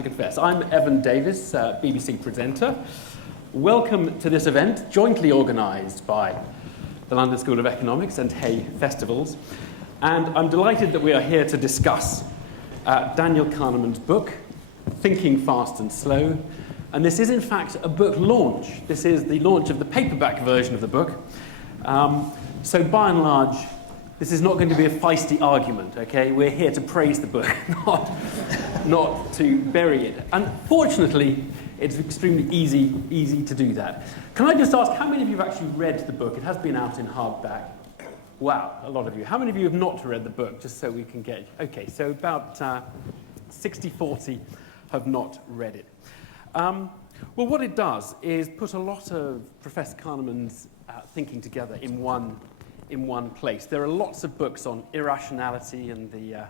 Confess. I'm Evan Davis, BBC presenter. Welcome to this event, jointly organised by the London School of Economics and Hay Festivals. And I'm delighted that we are here to discuss Daniel Kahneman's book, Thinking Fast and Slow. And this is, in fact, a book launch. This is the launch of the paperback version of the book. So by and large, this is not going to be a feisty argument, okay? We're here to praise the book, not to bury it. And fortunately, it's extremely easy to do that. Can I just ask, how many of you have actually read the book? It has been out in hardback. Wow, a lot of you. How many of you have not read the book, just so we can get... Okay, so about 60-40 have not read it. Well, what it does is put a lot of Professor Kahneman's thinking together in one place. There are lots of books on irrationality and the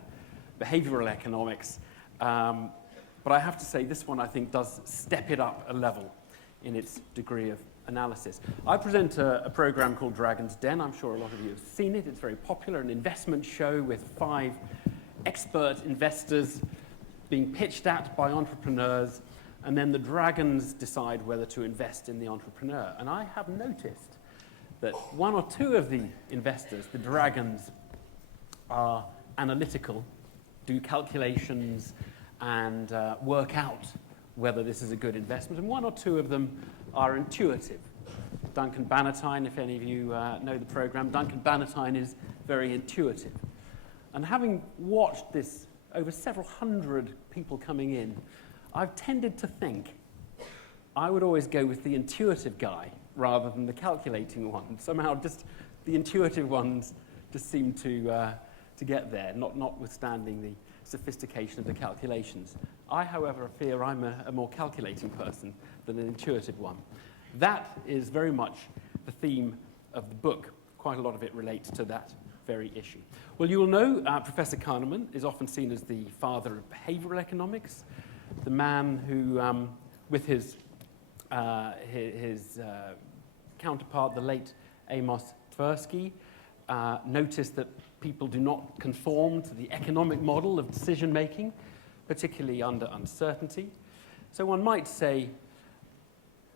behavioral economics, but I have to say this one I think does step it up a level in its degree of analysis. I present a program called Dragon's Den. I'm sure a lot of you have seen it. It's very popular, an investment show with 5 expert investors being pitched at by entrepreneurs, and then the dragons decide whether to invest in the entrepreneur. And I have noticed that 1 or 2 of the investors, the dragons, are analytical, do calculations, and work out whether this is a good investment. And 1 or 2 of them are intuitive. Duncan Bannatyne, if any of you know the program, Duncan Bannatyne is very intuitive. And having watched this over several hundred people coming in, I've tended to think I would always go with the intuitive guy rather than the calculating one. Somehow just the intuitive ones just seem to get there, notwithstanding the sophistication of the calculations. I, however, fear I'm a more calculating person than an intuitive one. That is very much the theme of the book. Quite a lot of it relates to that very issue. Well, you will know Professor Kahneman is often seen as the father of behavioral economics, the man who, with his counterpart, the late Amos Tversky, noticed that people do not conform to the economic model of decision-making, particularly under uncertainty. So one might say,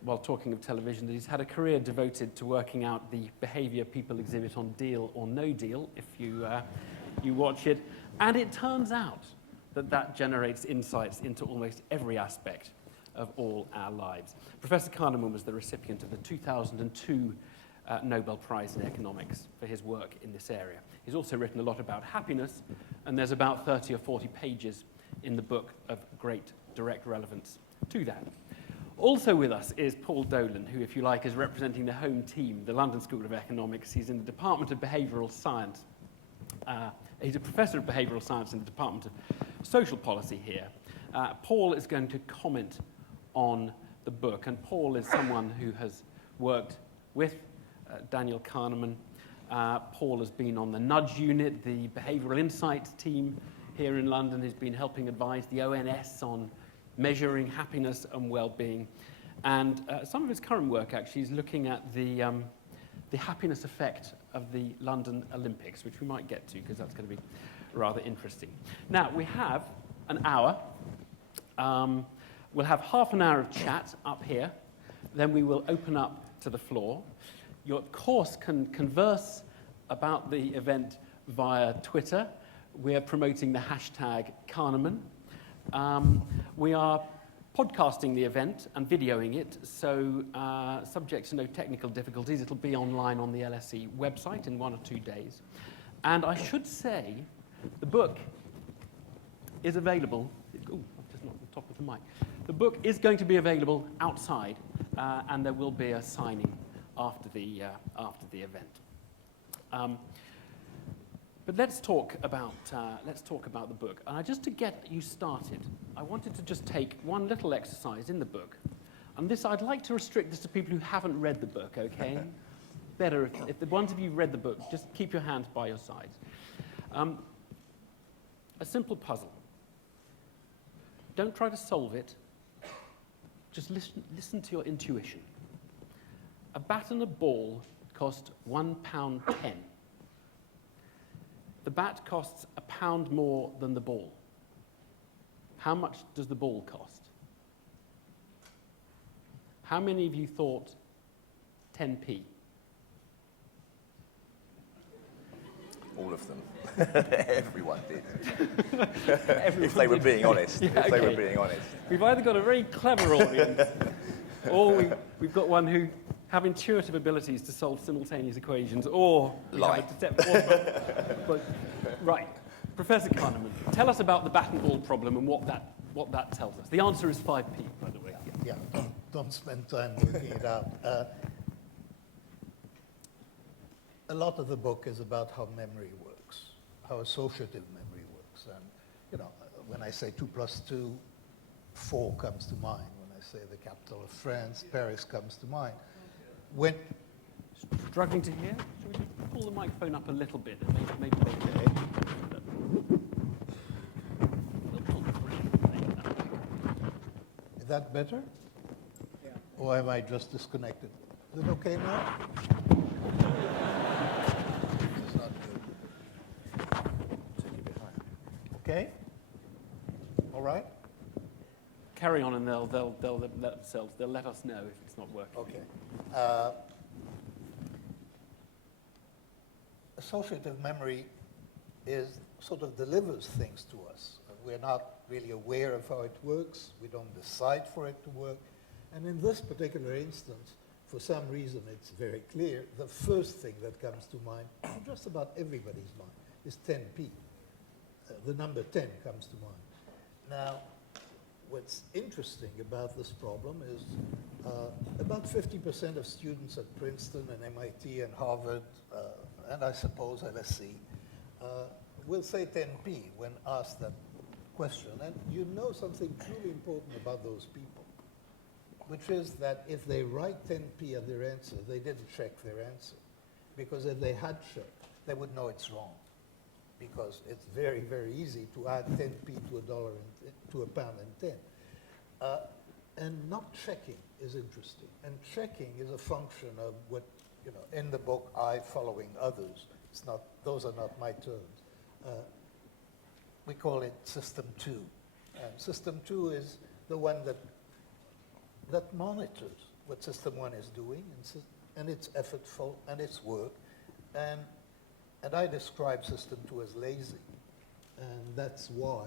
while talking of television, that he's had a career devoted to working out the behavior people exhibit on Deal or No Deal, if you watch it. And it turns out that generates insights into almost every aspect of all our lives. Professor Kahneman was the recipient of the 2002 Nobel Prize in Economics for his work in this area. He's also written a lot about happiness, and there's about 30 or 40 pages in the book of great direct relevance to that. Also with us is Paul Dolan, who, if you like, is representing the home team, the London School of Economics. He's in the Department of Behavioral Science. He's a professor of behavioral science in the Department of Social Policy here. Paul is going to comment on the book, and Paul is someone who has worked with Daniel Kahneman. Paul has been on the Nudge Unit, the Behavioral Insight team here in London. He's been helping advise the ONS on measuring happiness and well-being. And some of his current work actually is looking at the happiness effect of the London Olympics, which we might get to because that's going to be rather interesting. Now, we have an hour. We'll have half an hour of chat up here. Then we will open up to the floor. You, of course, can converse about the event via Twitter. We're promoting the hashtag Kahneman. We are podcasting the event and videoing it, so subject to no technical difficulties, it'll be online on the LSE website in 1 or 2 days. And I should say, the book is available. Ooh, I've just knocked the top of the mic. The book is going to be available outside, and there will be a signing after the event. But let's talk about the book. And just to get you started, I wanted to just take one little exercise in the book. And this, I'd like to restrict this to people who haven't read the book, okay? Better if the ones of you who read the book, just keep your hands by your sides. A simple puzzle. Don't try to solve it. Just listen to your intuition. A bat and a ball cost £1.10. The bat costs £1 more than the ball. how much does the ball cost? How many of you thought 10p? All of them. Everyone did. If they were being honest. Yeah, if they were being honest. We've either got a very clever audience, or we've got one who have intuitive abilities to solve simultaneous equations, or we have a deceptive. But right, Professor Kahneman, tell us about the bat and ball problem and what that tells us. The answer is 5p, by the way. Yeah, don't spend time working it out. A lot of the book is about how memory works, how associative memory works. And, you know, when I say 2 plus 2, 4 comes to mind. When I say the capital of France, Paris comes to mind. When Struggling to hear? Should we just pull the microphone up a little bit and maybe Is that better? Yeah. Or am I just disconnected? Is it okay now? It's not good. Take it a bit higher. Okay? All right? carry on and they'll let us know if it's not working. Okay. Associative memory sort of delivers things to us. We're not really aware of how it works. We don't decide for it to work. And in this particular instance, for some reason it's very clear, the first thing that comes to mind, just about everybody's mind, is 10p. The number 10 comes to mind. Now, what's interesting about this problem is about 50% of students at Princeton and MIT and Harvard, and I suppose LSE, will say 10p when asked that question. And you know something truly important about those people, which is that if they write 10p at their answer, they didn't check their answer. Because if they had checked, they would know it's wrong. Because it's very, very easy to add 10p to a dollar and to a pound and 10. And not checking is interesting. And checking is a function of what, in the book, I following others. It's not, those are not my terms. We call it System 2. And System 2 is the one that monitors what System 1 is doing, and it's effortful, and it's work. And I describe System 2 as lazy. And that's why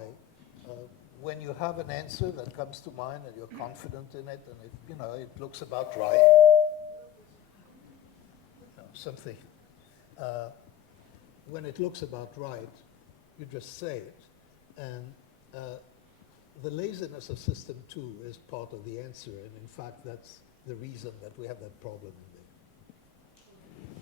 when you have an answer that comes to mind and you're confident in it, and it looks about right, something, when it looks about right, you just say it. And the laziness of System 2 is part of the answer, and in fact, that's the reason that we have that problem in there.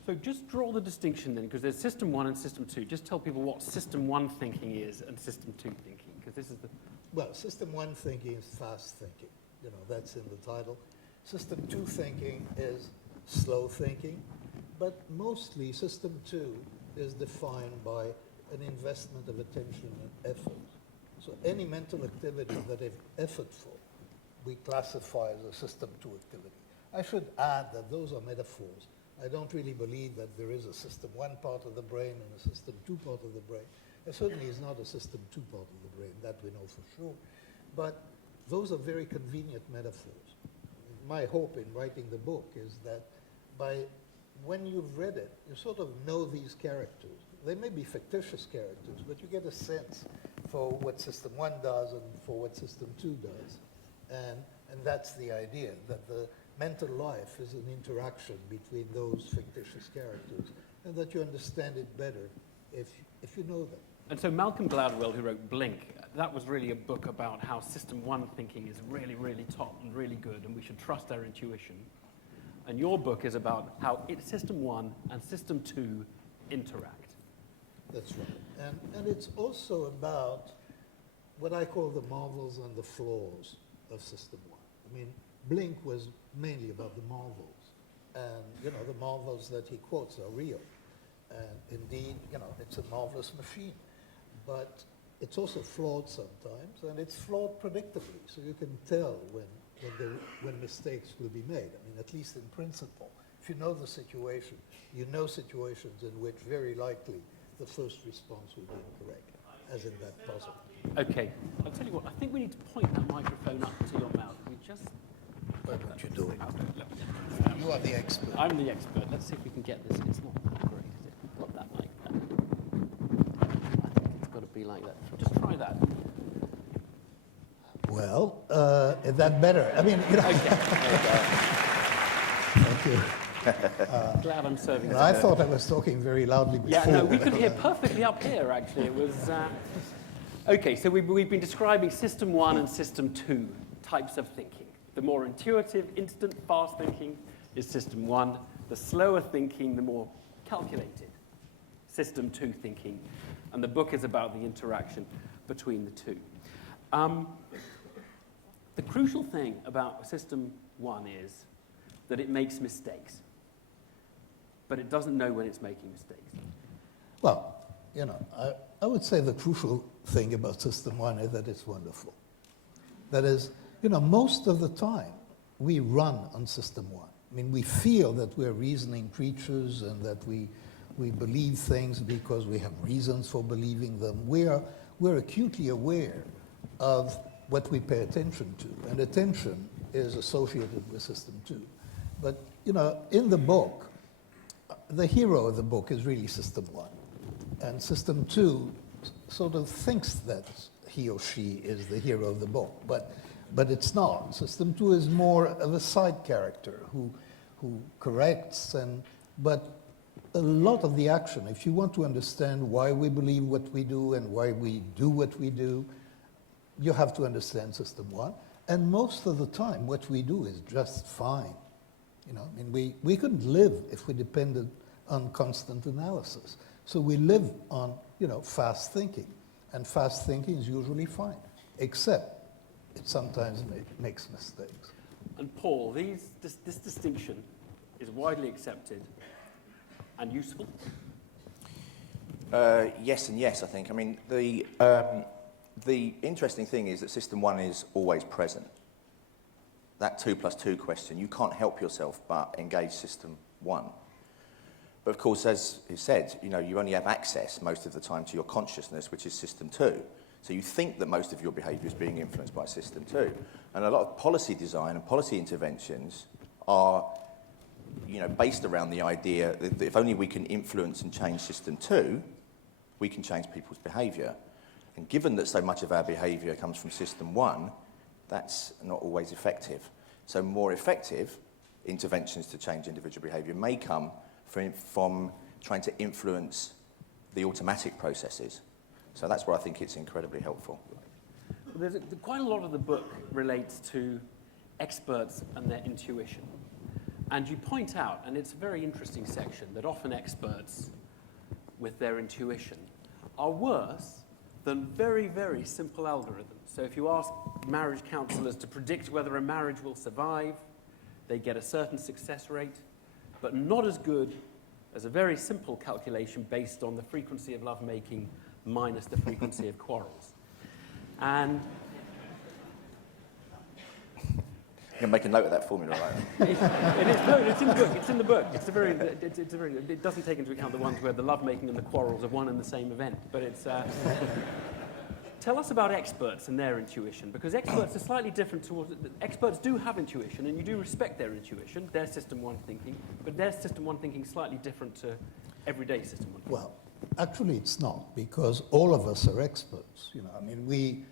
So just draw the distinction then, because there's System 1 and System 2. Just tell people what System 1 thinking is and System 2 thinking, because this is the... Well, System 1 thinking is fast thinking. That's in the title. System 2 thinking is slow thinking, but mostly System 2 is defined by an investment of attention and effort. So any mental activity that is effortful, we classify as a System 2 activity. I should add that those are metaphors. I don't really believe that there is a System 1 part of the brain and a System 2 part of the brain. There certainly is not a System 2 part of the brain, that we know for sure. But those are very convenient metaphors. My hope in writing the book is that when you've read it, you sort of know these characters. They may be fictitious characters, but you get a sense for what System 1 does and for what System 2 does. And that's the idea, that the mental life is an interaction between those fictitious characters, and that you understand it better if you know them. And so Malcolm Gladwell, who wrote Blink, that was really a book about how System 1 thinking is really, really top and really good, and we should trust our intuition. And your book is about how System 1 and System 2 interact. That's right. And it's also about what I call the marvels and the flaws of System 1. I mean, Blink was mainly about the marvels. And, the marvels that he quotes are real. And indeed, it's a marvelous machine. But it's also flawed sometimes, and it's flawed predictably. So you can tell when mistakes will be made. I mean, at least in principle. If you know the situation, you know situations in which very likely the first response will be incorrect. as in that puzzle. Okay, I'll tell you what, I think we need to point that microphone up to your mouth. We just... Why don't you do it? You are the expert. I'm the expert. Let's see if we can get this. It's not that great, is it? We've got that like that. I think it's got to be like that. Just try that. Well, is that better? I mean, you know. Okay, Thank you. glad I'm serving I thought I was talking very loudly before. Yeah, no, we could hear perfectly up here, actually. It was... Okay, so we've been describing System 1 and System 2 types of thinking. The more intuitive, instant, fast thinking is System 1. The slower thinking, the more calculated, System 2 thinking. And the book is about the interaction between the two. The crucial thing about System 1 is that it makes mistakes, but it doesn't know when it's making mistakes. Well, you know, I would say the crucial thing about System 1 is that it's wonderful. That is, you know, most of the time we run on System 1. I mean, we feel that we're reasoning creatures and that we believe things because we have reasons for believing them. We're acutely aware of what we pay attention to, and attention is associated with System 2. But, you know, in the book, the hero of the book is really System 1. And System 2 sort of thinks that he or she is the hero of the book, but it's not. System 2 is more of a side character who corrects, but a lot of the action, if you want to understand why we believe what we do and why we do what we do, you have to understand System 1. And most of the time, what we do is just fine. You know, I mean, we couldn't live if we depended on constant analysis. So we live on, you know, fast thinking. And fast thinking is usually fine, except it sometimes makes mistakes. And Paul, this distinction is widely accepted and useful? Yes and yes, I think. I mean, the interesting thing is that System 1 is always present. That 2 + 2 question, you can't help yourself but engage System 1. But of course, as you said, you know, you only have access most of the time to your consciousness, which is System 2. So you think that most of your behaviour is being influenced by System 2. And a lot of policy design and policy interventions are, you know, based around the idea that if only we can influence and change System 2, we can change people's behaviour. And given that so much of our behaviour comes from System 1, that's not always effective. So more effective interventions to change individual behaviour may come from trying to influence the automatic processes. So that's where I think it's incredibly helpful. Well, quite a lot of the book relates to experts and their intuition. And you point out, and it's a very interesting section, that often experts with their intuition are worse than very, very simple algorithms. So if you ask marriage counselors to predict whether a marriage will survive, they get a certain success rate, but not as good as a very simple calculation based on the frequency of lovemaking minus the frequency of quarrels. And You can make a note of that formula, right? it's in the book. It's in the book. It doesn't take into account the ones where the lovemaking and the quarrels are one and the same event. But it's. Tell us about experts and their intuition, because experts are slightly different towards. Experts do have intuition, and you do respect their intuition, their System 1 thinking, but their System 1 thinking is slightly different to everyday System 1 thinking. Well, actually it's not, because all of us are experts. You know, I mean,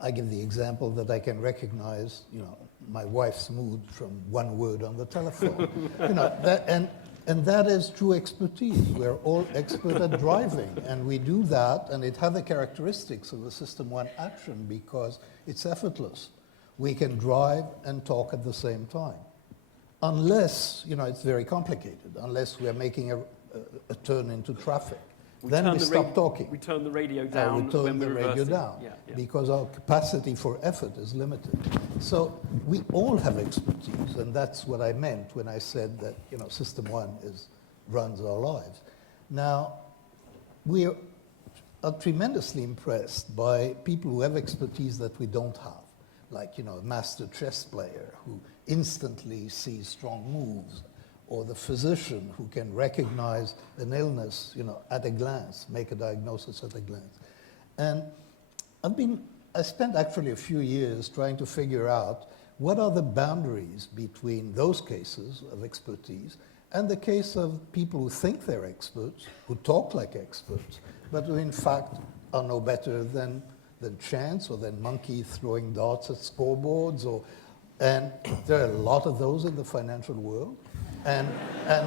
I give the example that I can recognize, you know, my wife's mood from one word on the telephone. You know, and that is true expertise. We're all expert at driving, and we do that, and it has the characteristics of a System 1 action because it's effortless. We can drive and talk at the same time. Unless, you know, it's very complicated, unless we're making a turn into traffic. Then we stop talking. We turn the radio down. We turn when the we're radio reversing. down because our capacity for effort is limited. So we all have expertise, and that's what I meant when I said that, you know, System 1 runs our lives. Now, we are tremendously impressed by people who have expertise that we don't have, like, you know, a master chess player who instantly sees strong moves, or the physician who can recognize an illness, you know, at a glance, make a diagnosis at a glance. And I spent actually a few years trying to figure out what are the boundaries between those cases of expertise and the case of people who think they're experts, who talk like experts, but who in fact are no better than chance or than monkeys throwing darts at scoreboards. And there are a lot of those in the financial world. And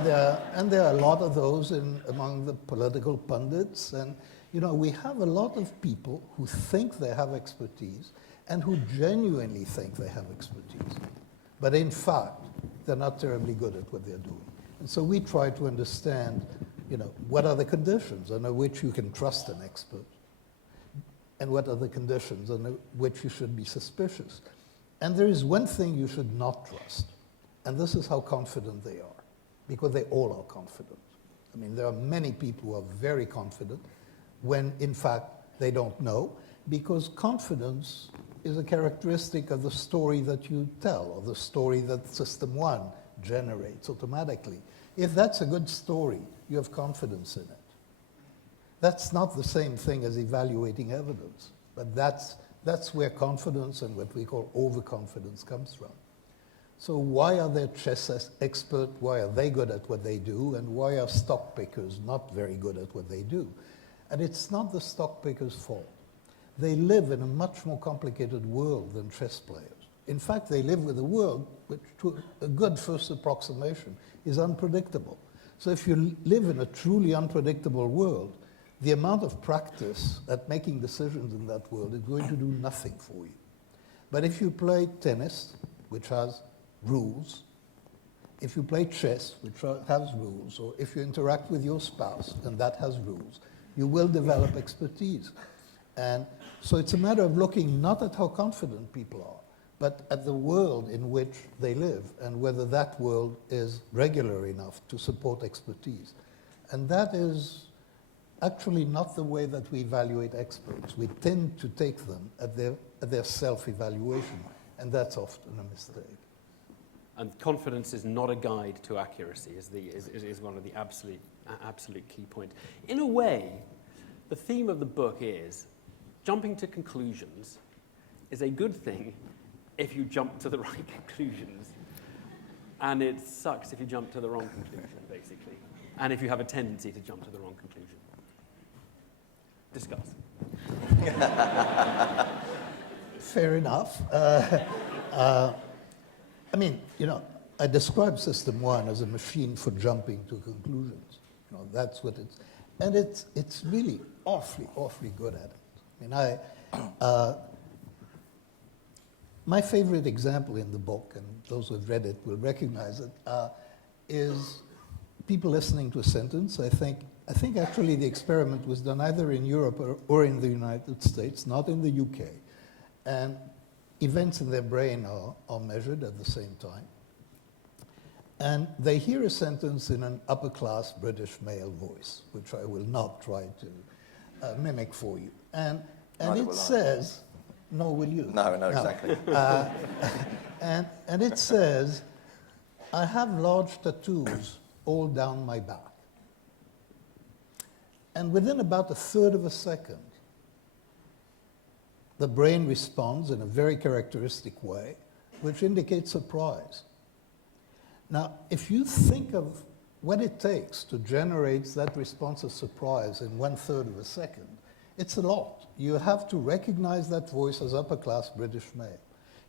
there are a lot of those among the political pundits. And we have a lot of people who think they have expertise and who genuinely think they have expertise. But in fact, they're not terribly good at what they're doing. And so we try to understand, what are the conditions under which you can trust an expert? And what are the conditions under which you should be suspicious? And there is one thing you should not trust. And this is how confident they are, because they all are confident. I mean, there are many people who are very confident when, in fact, they don't know, because confidence is a characteristic of the story that you tell, or the story that System 1 generates automatically. If that's a good story, you have confidence in it. That's not the same thing as evaluating evidence, but that's where confidence and what we call overconfidence comes from. So why are there chess experts? Why are they good at what they do? And why are stock pickers not very good at what they do? And it's not the stock pickers' fault. They live in a much more complicated world than chess players. In fact, they live with a world which, to a good first approximation, is unpredictable. So if you live in a truly unpredictable world, the amount of practice at making decisions in that world is going to do nothing for you. But if you play tennis, which has rules, if you play chess, which has rules, or if you interact with your spouse, and that has rules, you will develop expertise. And so it's a matter of looking not at how confident people are, but at the world in which they live and whether that world is regular enough to support expertise. And that is actually not the way that we evaluate experts. We tend to take them at their self-evaluation, and that's often a mistake. And confidence is not a guide to accuracy, is one of the absolute key points. In a way, the theme of the book is jumping to conclusions is a good thing if you jump to the right conclusions, and it sucks if you jump to the wrong conclusion, basically, and if you have a tendency to jump to the wrong conclusion. Discuss. Fair enough. I mean, I describe System 1 as a machine for jumping to conclusions. That's what it's, and it's really awfully good at it. I mean, my favorite example in the book, and those who have read it will recognize it, is people listening to a sentence. I think actually the experiment was done either in Europe or in the United States, not in the UK. And events in their brain are measured at the same time. And they hear a sentence in an upper-class British male voice, which I will not try to mimic for you. And it says, nor will you. No, exactly. And it says, I have large tattoos all down my back. And within about a third of a second, the brain responds in a very characteristic way, which indicates surprise. Now, if you think of what it takes to generate that response of surprise in 1/3 of a second, it's a lot. You have to recognize that voice as upper-class British male.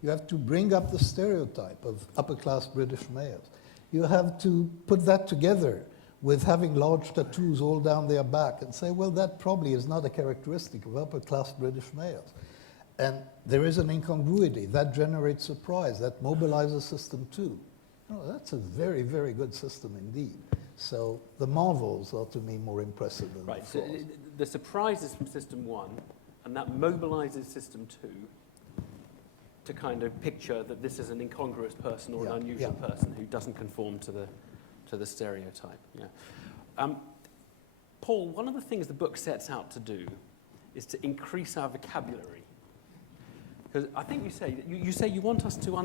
You have to bring up the stereotype of upper-class British males. You have to put that together with having large tattoos all down their back and say, well, that probably is not a characteristic of upper-class British males. And there is an incongruity. That generates surprise. That mobilizes System 2. That's a very, very good system indeed. So the marvels are, to me, more impressive than right, the flaws. so the surprise is from System 1, and that mobilizes System 2 to kind of picture that this is an incongruous person or an unusual person who doesn't conform to the stereotype. Yeah. Paul, one of the things the book sets out to do is to increase our vocabulary. Because I think you say you want us to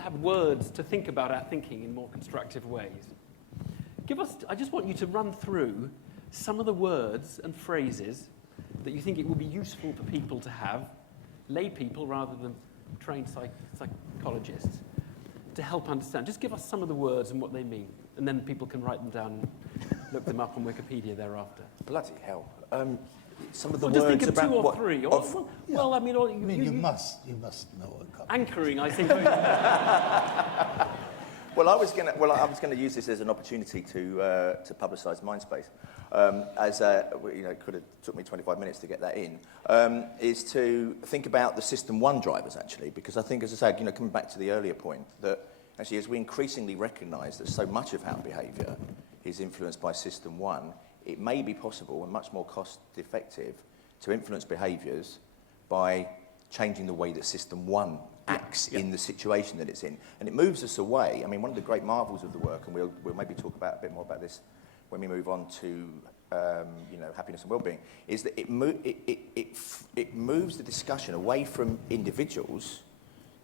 have words to think about our thinking in more constructive ways. I just want you to run through some of the words and phrases that you think it would be useful for people to have, lay people rather than trained psychologists, to help understand? Just give us some of the words and what they mean, and then people can write them down and look them up on Wikipedia thereafter. Bloody hell. Some of the Well, words just think of about two or what, three. Yeah. I mean, you must know a couple. anchoring, I think. Well, I was going to use this as an opportunity to publicise Mindspace. It could have took me 25 minutes to get that in. Is to think about the System 1 drivers, actually, because I think, as I say, coming back to the earlier point, that actually as we increasingly recognise that so much of our behaviour is influenced by System 1, it may be possible and much more cost-effective to influence behaviours by changing the way that System 1 acts in the situation that it's in. And it moves us away. I mean, one of the great marvels of the work, and we'll maybe talk about a bit more about this when we move on to happiness and well-being, is that it moves the discussion away from individuals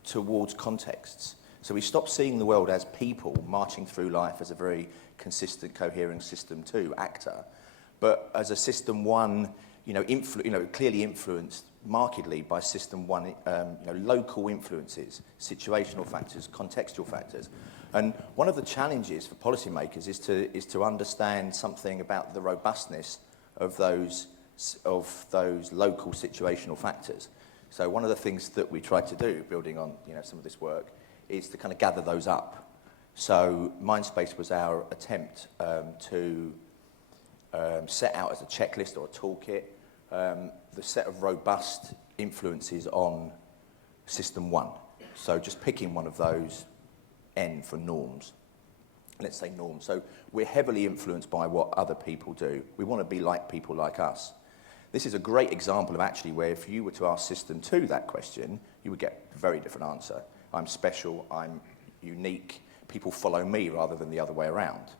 towards contexts. So we stop seeing the world as people marching through life as a very consistent, coherent System 2 actor, but as a System 1, clearly influenced markedly by System 1, local influences, situational factors, contextual factors. And one of the challenges for policymakers is to understand something about the robustness of those local situational factors. So one of the things that we tried to do, building on some of this work, is to kind of gather those up. So Mindspace was our attempt to set out as a checklist or a toolkit the set of robust influences on System 1. So just picking one of those, N for norms. Let's say norms. So we're heavily influenced by what other people do. We want to be like people like us. This is a great example of actually where if you were to ask System 2 that question, you would get a very different answer. I'm special, I'm unique, people follow me rather than the other way around.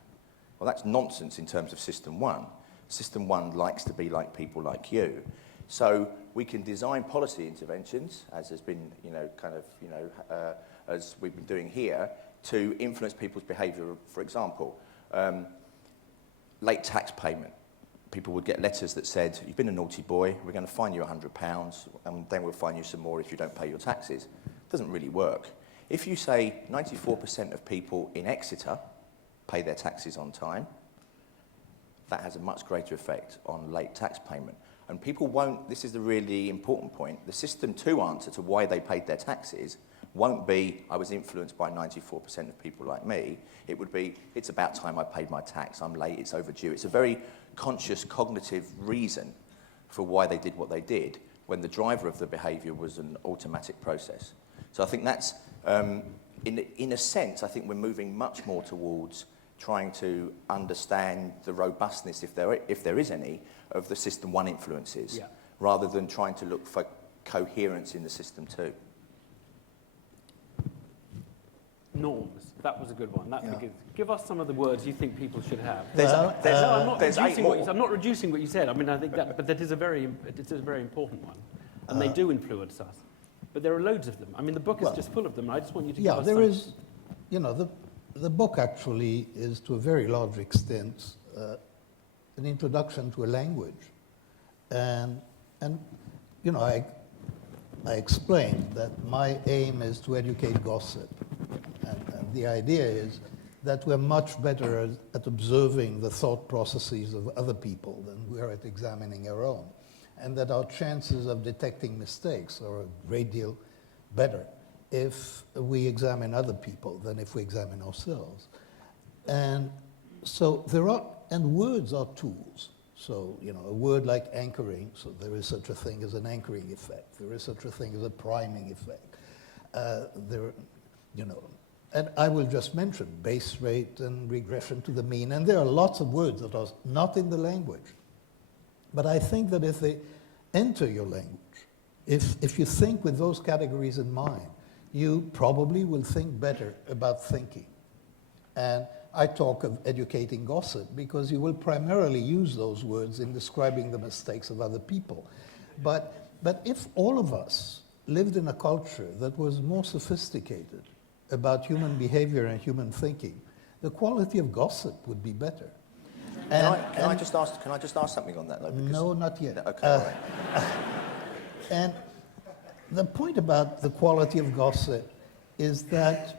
Well, that's nonsense in terms of System 1. System 1 likes to be like people like you. So we can design policy interventions, as has been, as we've been doing here, to influence people's behaviour. For example, late tax payment. People would get letters that said, you've been a naughty boy, we're going to fine you £100, and then we'll fine you some more if you don't pay your taxes. It doesn't really work. If you say 94% of people in Exeter pay their taxes on time, that has a much greater effect on late tax payment. And people won't, this is the really important point, the System 2 answer to why they paid their taxes won't be, I was influenced by 94% of people like me. It would be, it's about time I paid my tax, I'm late, it's overdue. It's a very conscious, cognitive reason for why they did what they did, when the driver of the behaviour was an automatic process. So I think that's, in a sense, I think we're moving much more towards trying to understand the robustness, if there is any, of the System 1 influences, rather than trying to look for coherence in the System 2. Norms. That was a good one. Give us some of the words you think people should have. I'm not reducing what you said. I mean, I think that, but it is a very important one, and they do influence us. But there are loads of them. I mean, the book is just full of them. I just want you to give us some. The book actually is, to a very large extent, an introduction to a language. And I explained that my aim is to educate gossip. And the idea is that we're much better at observing the thought processes of other people than we are at examining our own. And that our chances of detecting mistakes are a great deal better if we examine other people than if we examine ourselves. And so words are tools. So, a word like anchoring, so there is such a thing as an anchoring effect. There is such a thing as a priming effect. And I will just mention base rate and regression to the mean, and there are lots of words that are not in the language. But I think that if they enter your language, if you think with those categories in mind, you probably will think better about thinking. And I talk of educating gossip because you will primarily use those words in describing the mistakes of other people. But if all of us lived in a culture that was more sophisticated about human behavior and human thinking, the quality of gossip would be better. Can I just ask something on that though? Because no, not yet. Okay. All right. And the point about the quality of gossip is that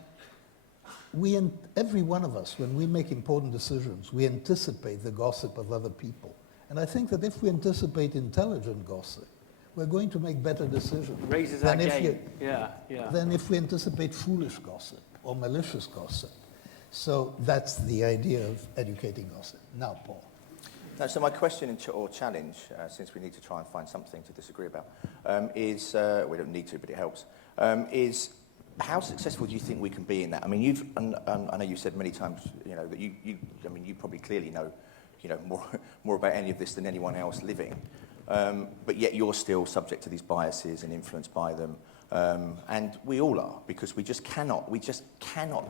every one of us, when we make important decisions, we anticipate the gossip of other people. And I think that if we anticipate intelligent gossip, we're going to make better decisions. Raises our game. Yeah. Than if we anticipate foolish gossip or malicious gossip. So that's the idea of educating gossip. Now, Paul. No, so my question or challenge, since we need to try and find something to disagree about, is, we don't need to, but it helps, is how successful do you think we can be in that? I mean, I know you've said many times, that you probably clearly know, more about any of this than anyone else living, but yet you're still subject to these biases and influenced by them, and we all are, because we just cannot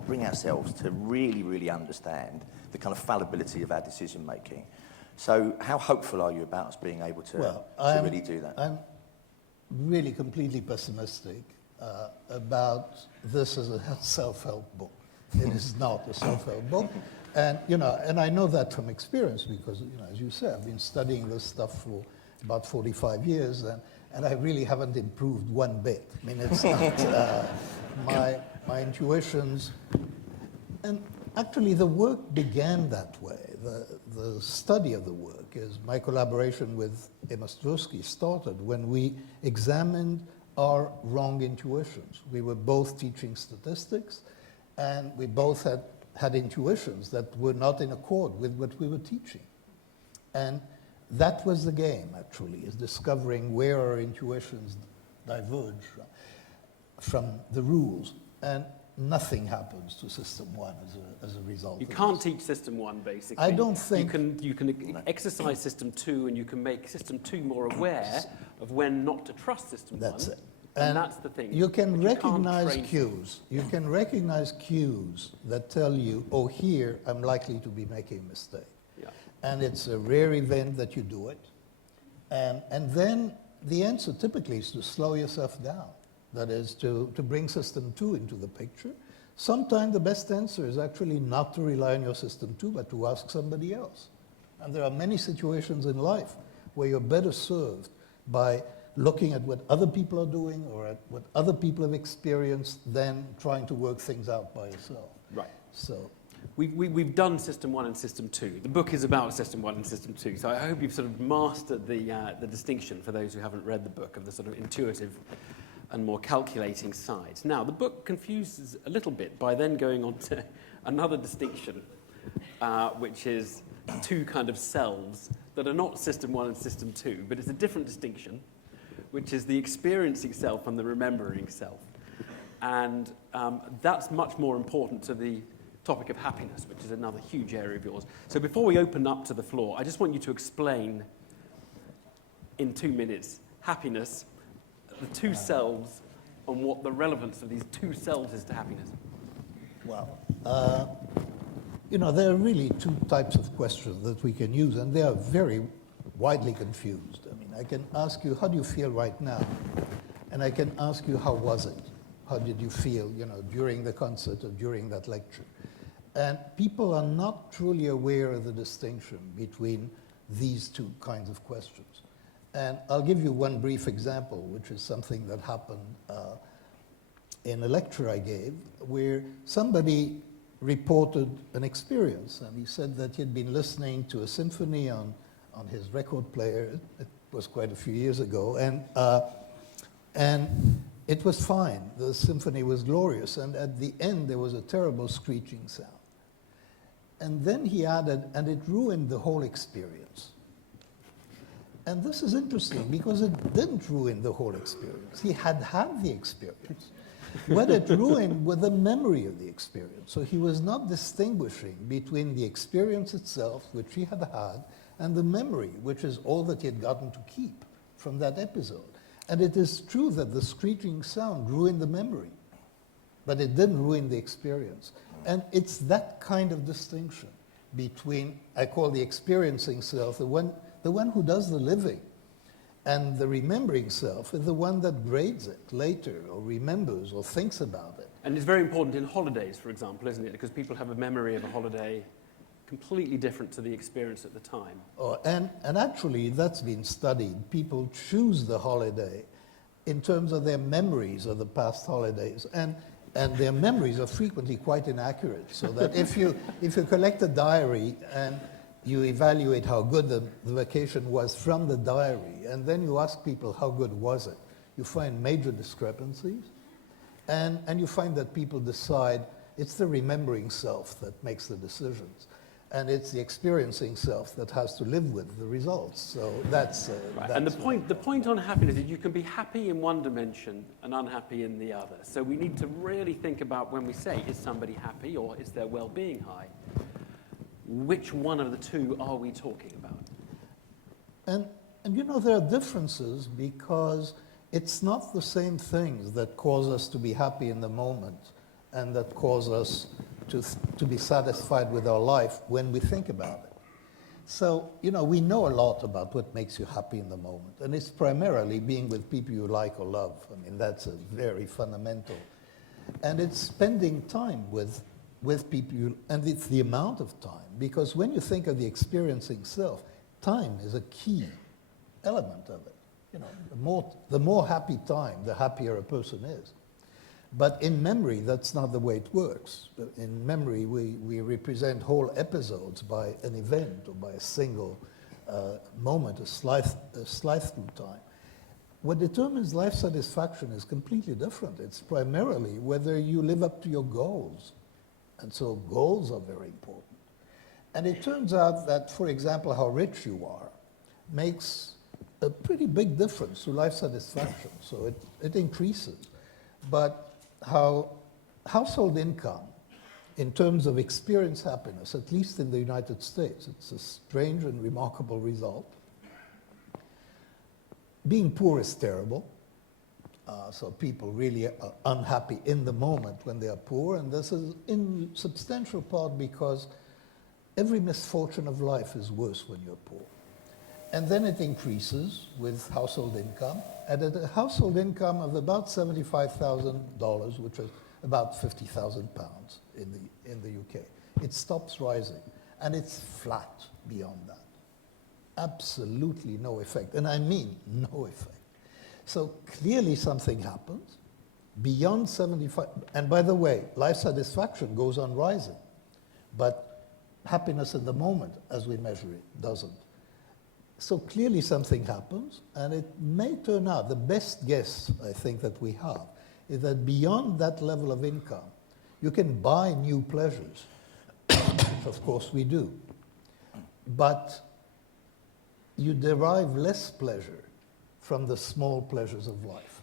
bring ourselves to really, really understand the kind of fallibility of our decision making. So how hopeful are you about us being able to really do that? I'm really completely pessimistic about this as a self-help book. It is not a self-help book. And, and I know that from experience because, as you say, I've been studying this stuff for about 45 years and I really haven't improved one bit. I mean, it's not my intuitions. And actually, the work began that way. The study of the work is my collaboration with Emma Struski started when we examined our wrong intuitions. We were both teaching statistics, and we both had intuitions that were not in accord with what we were teaching. And that was the game, actually, is discovering where our intuitions diverge from the rules. And nothing happens to System 1 as a result. You can't teach System 1, basically. I don't think... You can exercise System 2, and you can make System 2 more aware of when not to trust System 1. That's it. And that's the thing. You can recognize cues. You can recognize cues that tell you, oh, here I'm likely to be making a mistake. Yeah. And it's a rare event that you do it. And then the answer typically is to slow yourself down. That is to bring System 2 into the picture. Sometimes the best answer is actually not to rely on your System 2, but to ask somebody else. And there are many situations in life where you're better served by looking at what other people are doing or at what other people have experienced than trying to work things out by yourself. Right. So we've done System 1 and System 2. The book is about System 1 and System 2, so I hope you've sort of mastered the distinction, for those who haven't read the book, of the sort of intuitive and more calculating side. Now, the book confuses a little bit by then going on to another distinction, which is two kind of selves that are not System 1 and System 2, but it's a different distinction, which is the experiencing self and the remembering self. And that's much more important to the topic of happiness, which is another huge area of yours. So before we open up to the floor, I just want you to explain in 2 minutes happiness, the two selves, and what the relevance of these two selves is to happiness. Well, there are really two types of questions that we can use, and they are very widely confused. I mean, I can ask you, how do you feel right now? And I can ask you, how was it? How did you feel, during the concert or during that lecture? And people are not truly aware of the distinction between these two kinds of questions. And I'll give you one brief example, which is something that happened in a lecture I gave, where somebody reported an experience, and he said that he had been listening to a symphony on his record player. It was quite a few years ago, and it was fine. The symphony was glorious, and at the end there was a terrible screeching sound. And then he added, and it ruined the whole experience. And this is interesting because it didn't ruin the whole experience. He had the experience. What it ruined was the memory of the experience. So he was not distinguishing between the experience itself, which he had had, and the memory, which is all that he had gotten to keep from that episode. And it is true that the screeching sound ruined the memory, but it didn't ruin the experience. And it's that kind of distinction between, I call the experiencing self, the one who does the living, and the remembering self is the one that grades it later, or remembers, or thinks about it. And it's very important in holidays, for example, isn't it? Because people have a memory of a holiday completely different to the experience at the time. Oh, and actually, that's been studied. People choose the holiday in terms of their memories of the past holidays. And their memories are frequently quite inaccurate. So that if you collect a diary and you evaluate how good the vacation was from the diary, and then you ask people how good was it, you find major discrepancies. And you find that people decide it's the remembering self that makes the decisions. And it's the experiencing self that has to live with the results. So that's... Right. And the point on happiness is you can be happy in one dimension and unhappy in the other. So we need to really think about when we say, is somebody happy or is their well-being high? Which one of the two are we talking about? And you know, there are differences because it's not the same things that cause us to be happy in the moment and that cause us to be satisfied with our life when we think about it. So, you know, we know a lot about what makes you happy in the moment, and it's primarily being with people you like or love. I mean, that's a very fundamental. And it's spending time with people and it's the amount of time, because when you think of the experiencing self, time is a key element of it. You know, the more happy time, the happier a person is. But in memory, that's not the way it works. In memory, we represent whole episodes by an event or by a single moment, a slice through time. What determines life satisfaction is completely different. It's primarily whether you live up to your goals. And so goals are very important. And it turns out that, for example, how rich you are makes a pretty big difference to life satisfaction. So it increases. But how household income, in terms of experience happiness, at least in the United States, it's a strange and remarkable result. Being poor is terrible. So people really are unhappy in the moment when they are poor, and this is in substantial part because every misfortune of life is worse when you're poor. And then it increases with household income, and at a household income of about $75,000, which is about 50,000 pounds in the UK, it stops rising, and it's flat beyond that. Absolutely no effect, and I mean no effect. So clearly something happens beyond 75, and by the way, life satisfaction goes on rising, but happiness in the moment, as we measure it, doesn't. So clearly something happens, and it may turn out, the best guess I think that we have, is that beyond that level of income, you can buy new pleasures, which of course we do, but you derive less pleasure from the small pleasures of life.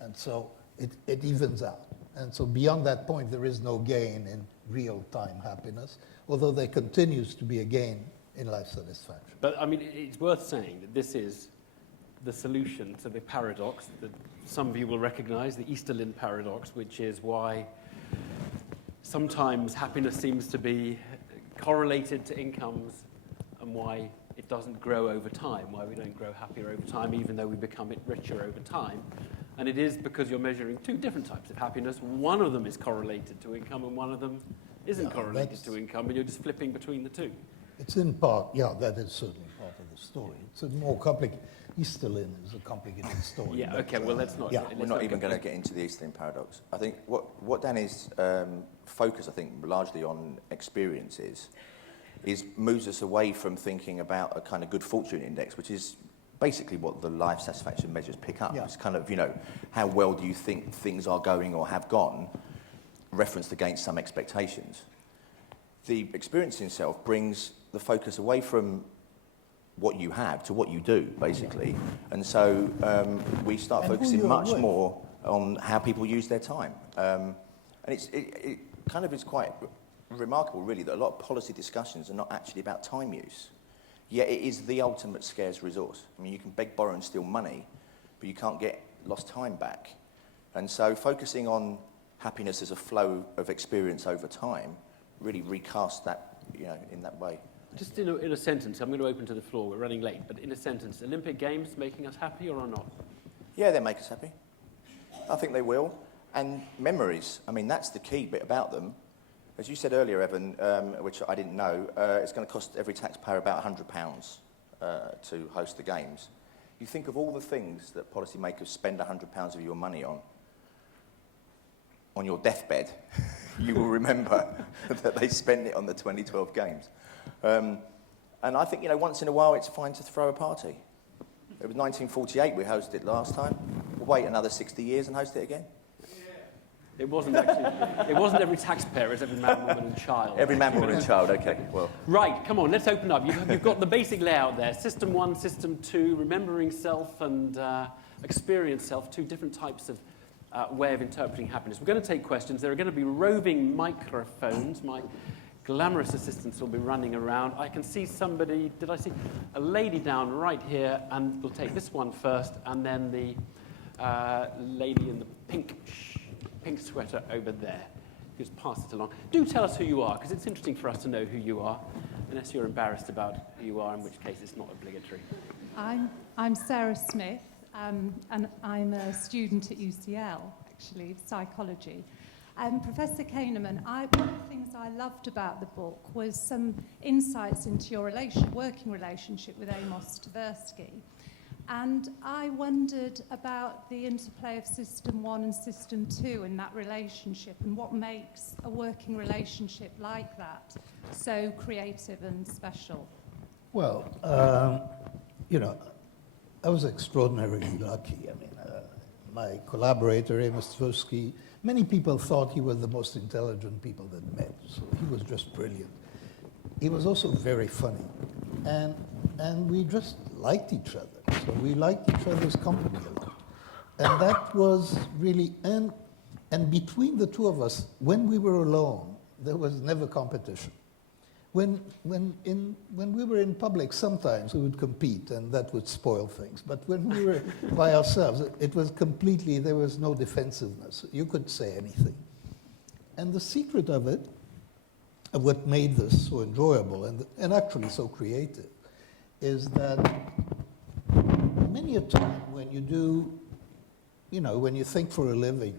And so it evens out. And so beyond that point, there is no gain in real-time happiness, although there continues to be a gain in life satisfaction. But I mean, it's worth saying that this is the solution to the paradox that some of you will recognize, the Easterlin paradox, which is why sometimes happiness seems to be correlated to incomes and why it doesn't grow over time, why we don't grow happier over time, even though we become richer over time. And it is because you're measuring two different types of happiness. One of them is correlated to income, and one of them isn't correlated to income, and you're just flipping between the two. It's in part, yeah, that is certainly part of the story. It's a more complicated, Easterlin is a complicated story. Yeah, okay, well, let's not... Yeah. We're not even going to get into the Easterlin paradox. I think what Danny's focus, I think, largely on experiences, moves us away from thinking about a kind of good fortune index, which is basically what the life satisfaction measures pick up. Yeah. It's kind of, you know, how well do you think things are going or have gone, referenced against some expectations. The experiencing self brings the focus away from what you have to what you do, basically. Yeah. And so we start focusing much more on how people use their time. And it kind of is quite remarkable, really, that a lot of policy discussions are not actually about time use. Yet it is the ultimate scarce resource. I mean, you can beg, borrow, and steal money, but you can't get lost time back. And so focusing on happiness as a flow of experience over time really recast that, you know, in that way. Just in a sentence, I'm going to open to the floor, we're running late, but in a sentence, Olympic Games making us happy or not? Yeah, they make us happy. I think they will. And memories, I mean, that's the key bit about them. As you said earlier, Evan, which I didn't know, it's going to cost every taxpayer about £100 to host the games. You think of all the things that policymakers spend £100 of your money on your deathbed, you will remember that they spent it on the 2012 games. And I think, once in a while it's fine to throw a party. It was 1948 we hosted it last time. We'll wait another 60 years and host it again. It wasn't actually, it wasn't every taxpayer, it was every man, woman and child. Every man, woman and child, okay, well. Right, come on, let's open up. You've got the basic layout there. System 1, System 2, remembering self and experience self, two different types of way of interpreting happiness. We're going to take questions. There are going to be roving microphones. My glamorous assistants will be running around. I can see somebody, did I see a lady down right here? And we'll take this one first, and then the lady in the pink sweater over there. Just pass it along. Do tell us who you are, because it's interesting for us to know who you are, unless you're embarrassed about who you are, in which case it's not obligatory. I'm Sarah Smith, and I'm a student at UCL, actually, psychology. Professor Kahneman, one of the things I loved about the book was some insights into your working relationship with Amos Tversky. And I wondered about the interplay of System 1 and System 2 in that relationship, and what makes a working relationship like that so creative and special. Well, I was extraordinarily lucky. I mean, my collaborator, Amos Tversky, many people thought he was the most intelligent people they'd met, so he was just brilliant. He was also very funny, and we just liked each other. So we liked each other's company a lot. And that was really, and between the two of us, when we were alone, there was never competition. When we were in public, sometimes we would compete, and that would spoil things. But when we were by ourselves, it was completely, there was no defensiveness. You could say anything. And the secret of it, of what made this so enjoyable and actually so creative, is that many a time when you do, when you think for a living,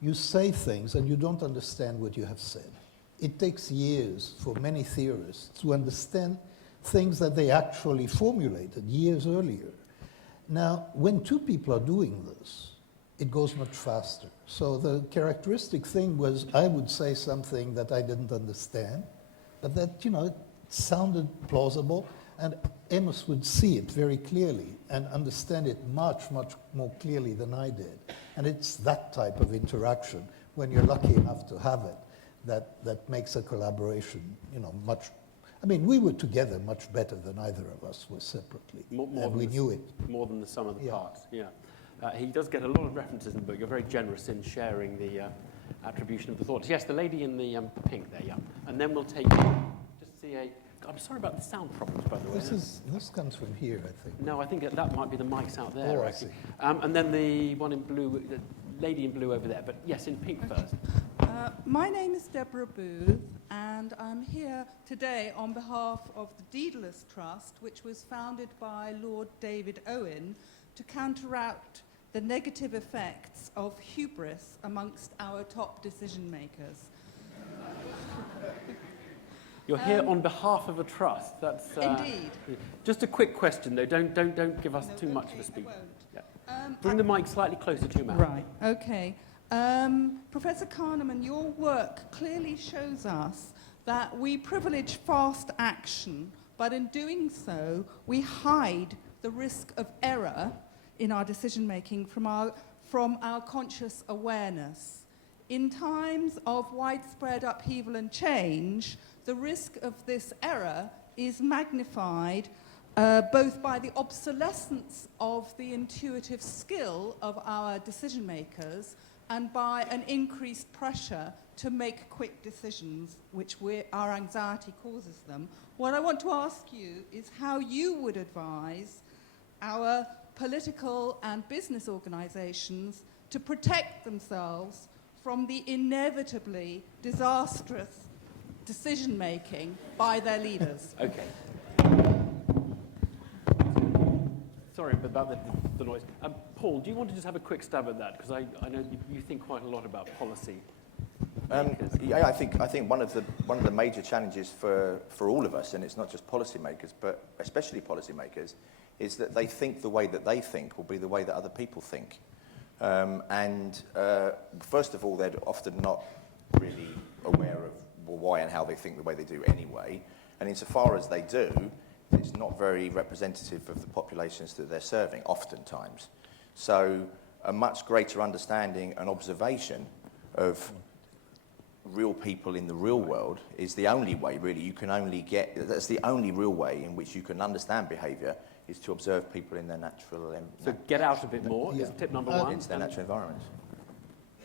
you say things and you don't understand what you have said. It takes years for many theorists to understand things that they actually formulated years earlier. Now, when two people are doing this, it goes much faster. So the characteristic thing was I would say something that I didn't understand, but that, it sounded plausible, and Amos would see it very clearly and understand it much, much more clearly than I did. And it's that type of interaction, when you're lucky enough to have it, that makes a collaboration, much. I mean, we were together much better than either of us were separately, and we knew it. More than the sum of the parts, yeah. He does get a lot of references in the book. You're very generous in sharing the attribution of the thoughts. Yes, the lady in the pink there, yeah. And then we'll take, just see I'm sorry about the sound problems, by the way. This comes from here, I think. No, I think that might be the mics out there, I actually. see. And then the one in blue, the lady in blue over there. But yes, in pink first. My name is Deborah Booth, and I'm here today on behalf of the Daedalus Trust, which was founded by Lord David Owen to counteract the negative effects of hubris amongst our top decision makers. You're here on behalf of a trust. That's Indeed. Just a quick question, though. Don't give us too much of a speech. Yeah. Bring the mic slightly closer to your mouth. Right. Okay. Professor Kahneman, your work clearly shows us that we privilege fast action, but in doing so, we hide the risk of error in our decision-making from our conscious awareness. In times of widespread upheaval and change, the risk of this error is magnified both by the obsolescence of the intuitive skill of our decision makers and by an increased pressure to make quick decisions, which our anxiety causes them. What I want to ask you is how you would advise our political and business organizations to protect themselves from the inevitably disastrous decision-making by their leaders. Okay. Sorry about the noise. Paul, do you want to just have a quick stab at that? Because I know you think quite a lot about policy. Yeah, I think one of the major challenges for all of us, and it's not just policymakers, but especially policymakers, is that they think the way that they think will be the way that other people think. First of all, they're often not really aware of why and how they think the way they do anyway. And insofar as they do, it's not very representative of the populations that they're serving, oftentimes. So a much greater understanding and observation of real people in the real world is the only way, really, that's the only real way in which you can understand behaviour, is to observe people in their natural... So get out a bit more is tip number one. Into their natural environments.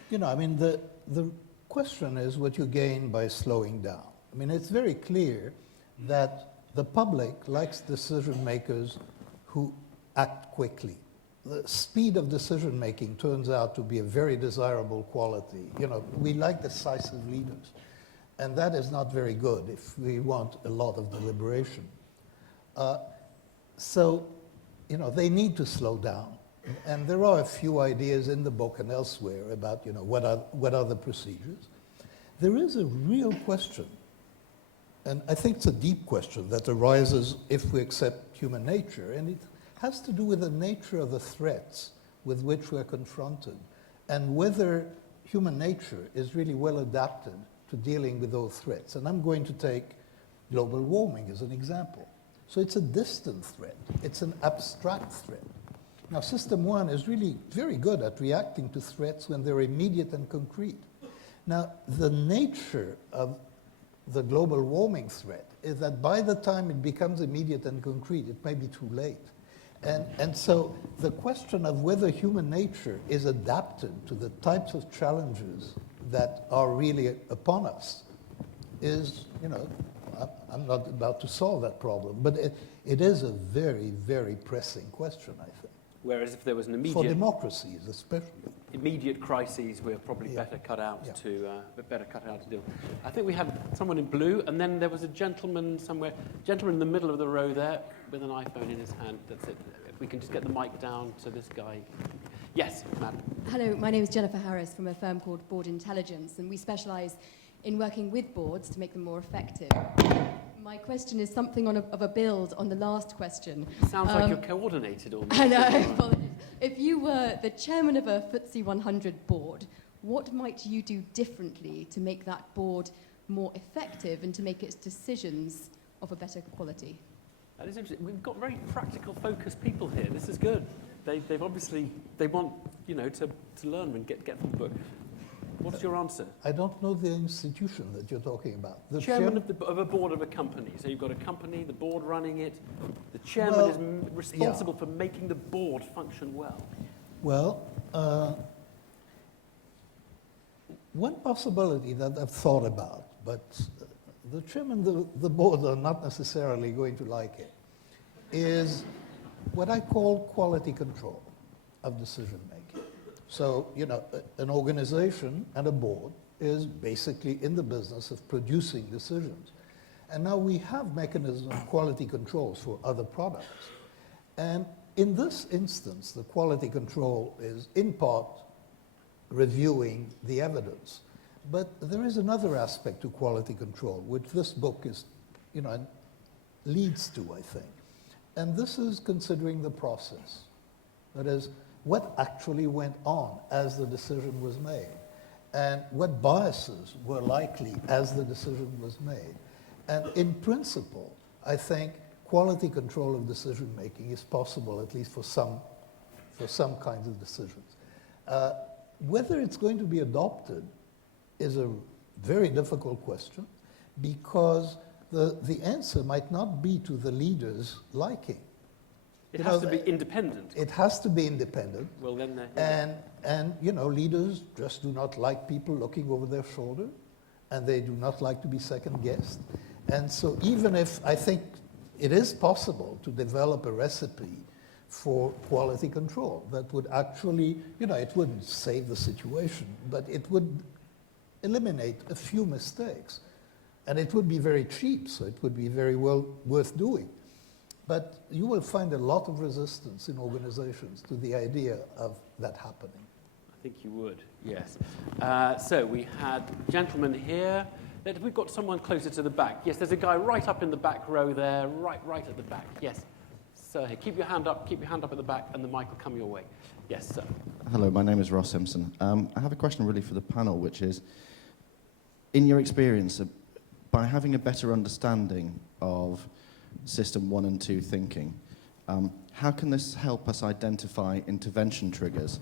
You know, I mean, the question is what you gain by slowing down. I mean, it's very clear that the public likes decision makers who act quickly. The speed of decision making turns out to be a very desirable quality. You know, we like decisive leaders, and that is not very good if we want a lot of deliberation. So, you know, they need to slow down. And there are a few ideas in the book and elsewhere about, you know, what are the procedures. There is a real question, and I think it's a deep question that arises if we accept human nature, and it has to do with the nature of the threats with which we're confronted, and whether human nature is really well adapted to dealing with those threats. And I'm going to take global warming as an example. So it's a distant threat. It's an abstract threat. Now, System 1 is really very good at reacting to threats when they're immediate and concrete. Now, the nature of the global warming threat is that by the time it becomes immediate and concrete, it may be too late. And so the question of whether human nature is adapted to the types of challenges that are really upon us is, you know, I'm not about to solve that problem, but it is a very, very pressing question, I think. Whereas if there was an immediate... For democracies, especially. Immediate crises, we're probably better cut out to deal. I think we had someone in blue, and then there was a gentleman somewhere, gentleman in the middle of the row there with an iPhone in his hand. That's it. If we can just get the mic down to this guy. Yes, madam. Hello, my name is Jennifer Harris from a firm called Board Intelligence, and we specialise in working with boards to make them more effective. My question is something of a build on the last question. Sounds like you're coordinated almost. I know. If you were the chairman of a FTSE 100 board, what might you do differently to make that board more effective and to make its decisions of a better quality? That is interesting. We've got very practical, focused people here. This is good. They've obviously, they want, you know, to learn and get from the book. What's your answer? I don't know the institution that you're talking about. The chairman of a board of a company. So you've got a company, the board running it. The chairman is responsible for making the board function well. Well, one possibility that I've thought about, but the chairman of the board are not necessarily going to like it, is what I call quality control of decision making. So, you know, an organization and a board is basically in the business of producing decisions. And now we have mechanisms of quality controls for other products. And in this instance, the quality control is in part reviewing the evidence. But there is another aspect to quality control, which this book is, you know, leads to, I think. And this is considering the process. That is, what actually went on as the decision was made, and what biases were likely as the decision was made. And in principle, I think quality control of decision making is possible, at least for some kinds of decisions. Whether it's going to be adopted is a very difficult question, because the answer might not be to the leader's liking. It has to be independent. It has to be independent. Well, then, and you know, leaders just do not like people looking over their shoulder, and they do not like to be second-guessed. And so even if I think it is possible to develop a recipe for quality control that would actually, you know, it wouldn't save the situation, but it would eliminate a few mistakes. And it would be very cheap, so it would be very well worth doing. But you will find a lot of resistance in organizations to the idea of that happening. I think you would, yes. So we had gentlemen here. We've got someone closer to the back. Yes, there's a guy right up in the back row there, right at the back. Yes. Sir, here, keep your hand up at the back, and the mic will come your way. Yes, sir. Hello, my name is Ross Simpson. I have a question really for the panel, which is, in your experience, by having a better understanding of system 1 and 2 thinking, how can this help us identify intervention triggers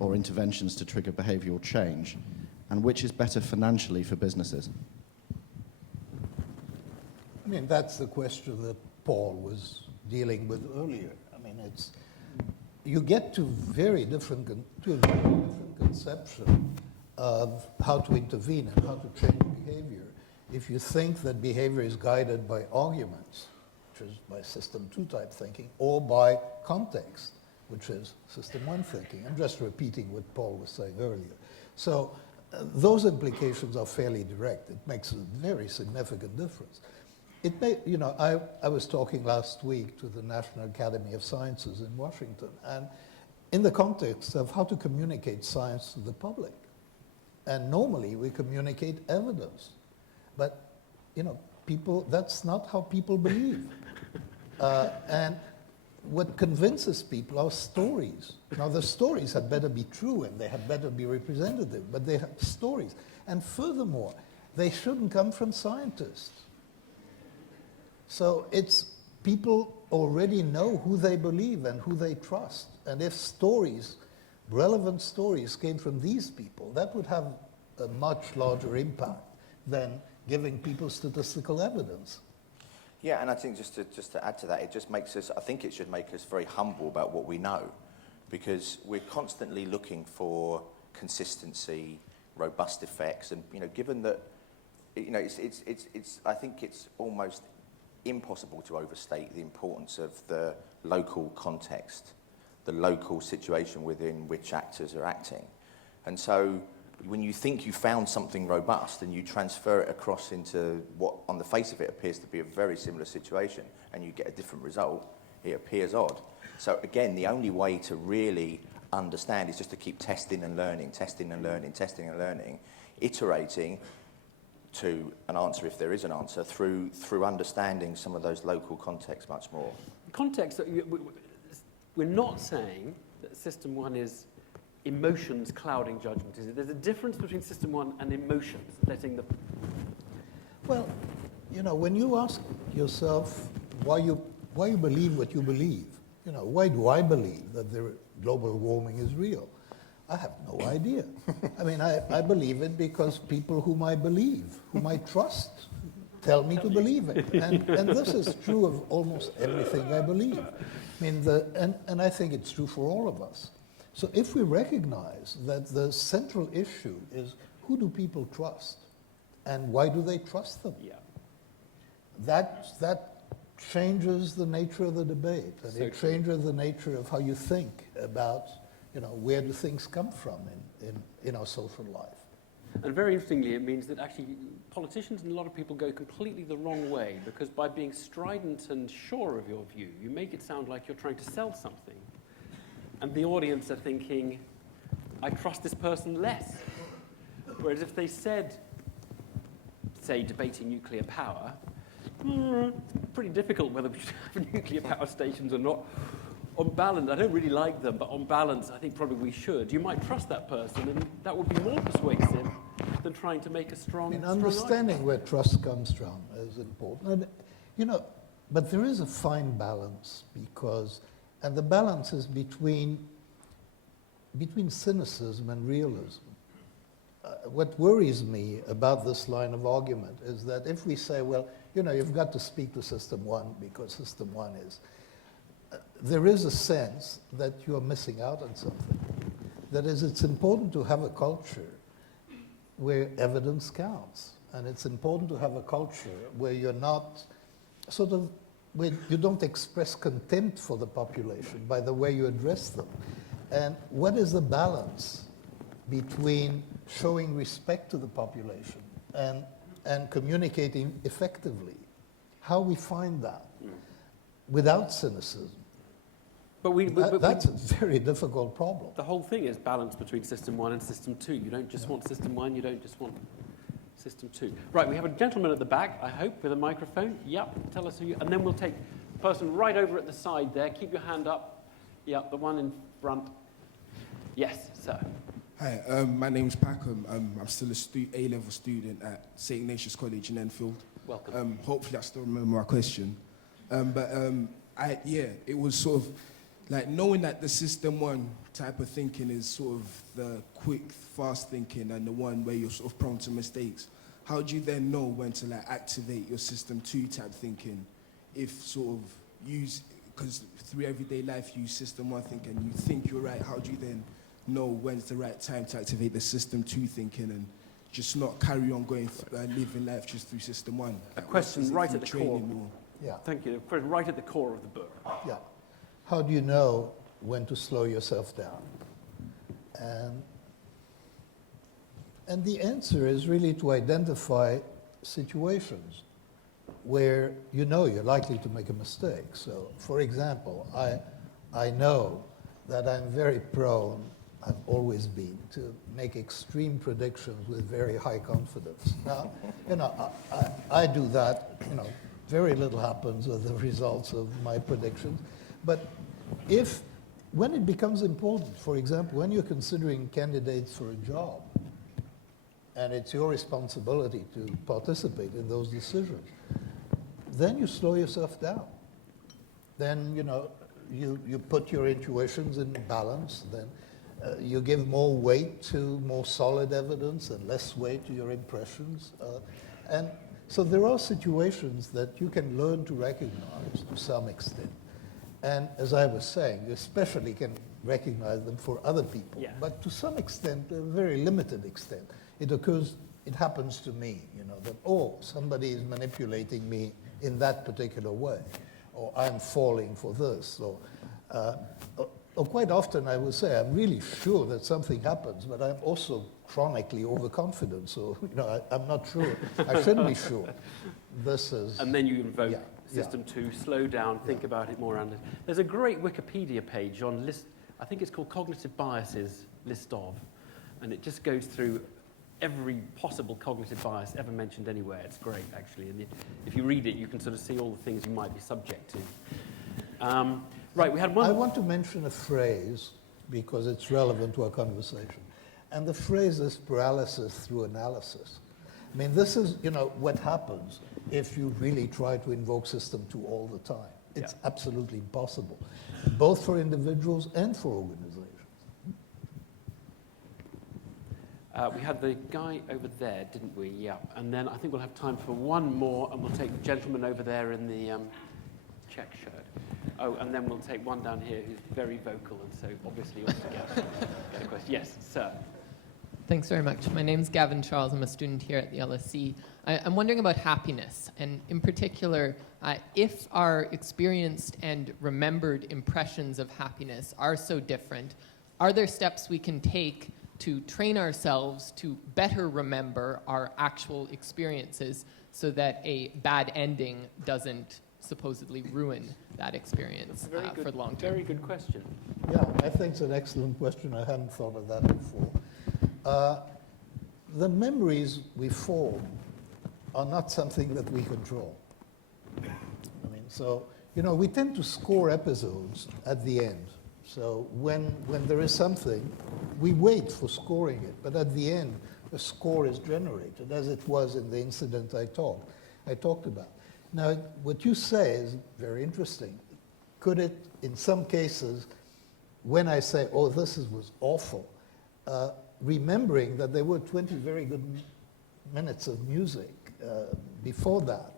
or interventions to trigger behavioural change, and which is better financially for businesses? I mean, that's the question that Paul was dealing with earlier. I mean, you get to a very different conception of how to intervene and how to change behavior if you think that behavior is guided by arguments, which is by system 2 type thinking, or by context, which is system 1 thinking. I'm just repeating what Paul was saying earlier. So those implications are fairly direct. It makes a very significant difference. It may, you know, I was talking last week to the National Academy of Sciences in Washington, and in the context of how to communicate science to the public. And normally we communicate evidence, but, you know, that's not how people believe. And what convinces people are stories. Now, the stories had better be true and they had better be representative, but they have stories. And furthermore, they shouldn't come from scientists. So it's people already know who they believe and who they trust. And if stories, relevant stories, came from these people, that would have a much larger impact than giving people statistical evidence. Yeah, and I think just to add to that, it just makes us, I think it should make us very humble about what we know, because we're constantly looking for consistency, robust effects, and, you know, given that, you know, I think it's almost impossible to overstate the importance of the local context, the local situation within which actors are acting. And so when you think you found something robust and you transfer it across into what on the face of it appears to be a very similar situation and you get a different result, it appears odd. So again, the only way to really understand is just to keep testing and learning, iterating to an answer, if there is an answer, through understanding some of those local contexts much more. Context, we're not saying that system 1 is emotions clouding judgment, is it? There's a difference between system 1 and emotions, letting the... Well, you know, when you ask yourself why you believe what you believe, you know, why do I believe that global warming is real? I have no idea. I mean, I believe it because people whom I trust, tell me to believe it. And this is true of almost everything I believe. I mean, and I think it's true for all of us. So if we recognize that the central issue is who do people trust and why do they trust them? Yeah. That changes the nature of the debate, and it changes the nature of how you think about, you know, where do things come from in our social life. And very interestingly, it means that actually politicians and a lot of people go completely the wrong way, because by being strident and sure of your view, you make it sound like you're trying to sell something. And the audience are thinking, I trust this person less. Whereas if they said, say, debating nuclear power, pretty difficult whether we should have nuclear power stations or not. On balance, I don't really like them, but on balance, I think probably we should. You might trust that person, and that would be more persuasive than trying to make a strong... understanding where trust comes from is important. And, you know, but there is a fine balance because... And the balance is between cynicism and realism. What worries me about this line of argument is that if we say, well, you know, you've got to speak to system 1 because system 1 is... there is a sense that you're missing out on something. That is, it's important to have a culture where evidence counts. And it's important to have a culture where you're not sort of... where you don't express contempt for the population by the way you address them. And what is the balance between showing respect to the population and communicating effectively? How we find that without cynicism. That's a very difficult problem. The whole thing is balance between system 1 and system 2. You don't just want system 1, you don't just want system 2. Right, we have a gentleman at the back, I hope, with a microphone. Yep, tell us who you... And then we'll take the person right over at the side there. Keep your hand up. Yep, the one in front. Yes, sir. Hi, my name's Packham. I'm still a A-level student at St. Ignatius College in Enfield. Welcome. Hopefully I still remember my question. It was sort of like knowing that the system 1 type of thinking is sort of the quick, fast thinking and the one where you're sort of prone to mistakes. How do you then know when to like activate your system 2 type thinking if sort of use, because through everyday life you use system 1 thinking, you think you're right, how do you then know when's the right time to activate the system 2 thinking and just not carry on going living life just through system 1? A question right at the core. Yeah. Thank you. Right at the core of the book. Yeah. How do you know when to slow yourself down? And the answer is really to identify situations where you know you're likely to make a mistake. So, for example, I know that I'm very prone, I've always been, to make extreme predictions with very high confidence. Now, I do that, very little happens with the results of my predictions. But when it becomes important, for example, when you're considering candidates for a job, and it's your responsibility to participate in those decisions, then you slow yourself down. Then, you put your intuitions in balance, then you give more weight to more solid evidence and less weight to your impressions. And so there are situations that you can learn to recognize to some extent. And as I was saying, you especially can recognize them for other people. Yeah. But to some extent, a very limited extent, it happens to me, that, somebody is manipulating me in that particular way, or I'm falling for this, or quite often I will say, I'm really sure that something happens, but I'm also chronically overconfident, so I'm not sure. I shouldn't be sure. And then you invoke system 2, slow down, think about it more. There's a great Wikipedia page on I think it's called Cognitive Biases List of, and it just goes through every possible cognitive bias ever mentioned anywhere. It's great, actually. And if you read it, you can sort of see all the things you might be subject to. Right, we had one... I want to mention a phrase because it's relevant to our conversation. And the phrase is paralysis through analysis. I mean, this is, what happens if you really try to invoke system 2 all the time. It's absolutely impossible, both for individuals and for organizations. We had the guy over there, didn't we? Yeah. And then I think we'll have time for one more, and we'll take the gentleman over there in the check shirt. Oh, and then we'll take one down here who's very vocal, and so obviously ought to get a question. Yes, sir. Thanks very much. My name's Gavin Charles. I'm a student here at the LSE. I'm wondering about happiness, and in particular, if our experienced and remembered impressions of happiness are so different, are there steps we can take to train ourselves to better remember our actual experiences so that a bad ending doesn't supposedly ruin that experience for the long term? Very good question. Yeah, I think it's an excellent question. I hadn't thought of that before. The memories we form are not something that we control. I mean, so, we tend to score episodes at the end. So when there is something, we wait for scoring it, but at the end, a score is generated, as it was in the incident I talked about. Now, what you say is very interesting. Could it, in some cases, when I say, this was awful, remembering that there were 20 very good minutes of music before that,